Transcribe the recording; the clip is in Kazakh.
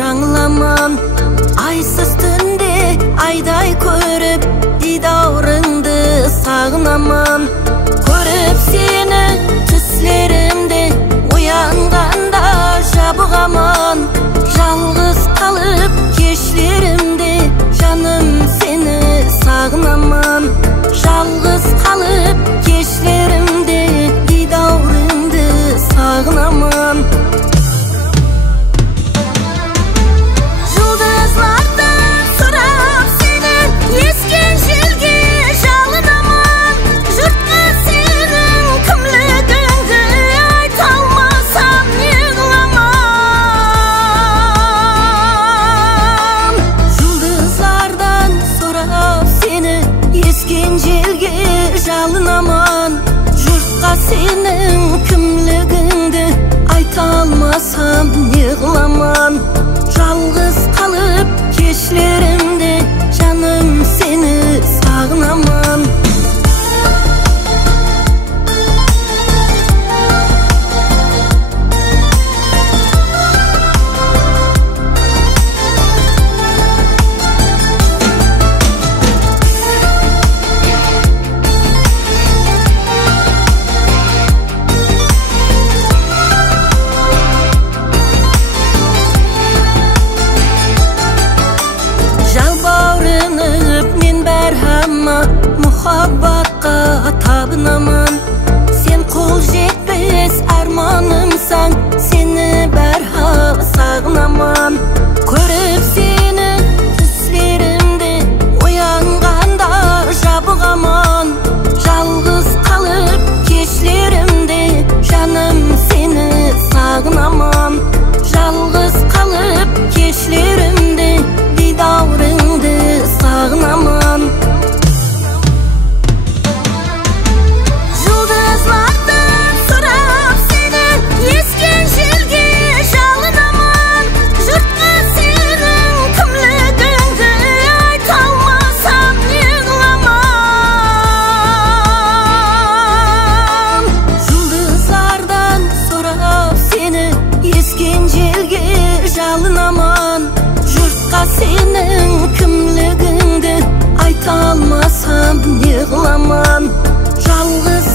жаңыламан. Айсыз түнде айдай көріп, дидаурыңды сағынаман. Көріп сені түслерімде, оянғанда жабығаман. Жалғыз қалып кешлерімде, жаным сені сағынаман. Жалғыз қалып кешлерімде, дидаурыңды сағынаман. Жалынаман, жұртқа сенің кімлігіңді айта алмасам неғыламан. Жалғыз қалып кешлерімде, жаным сені сағынаман. Мұхаббатқа табынаман, сен қол жетпес арманымсаң, сені бәрхал сағынаман. Көріп сені түслерімде, оянғанда жабығаман. Жалғыз қалып кешлерімде, жаным сені сағынаман. Жалғыз қалып кешлерімде, дидаурыңды сағынаман. Жалынаман, жұртқа сенің кімлігіңді айта алмасам неғыламан. Жалғыз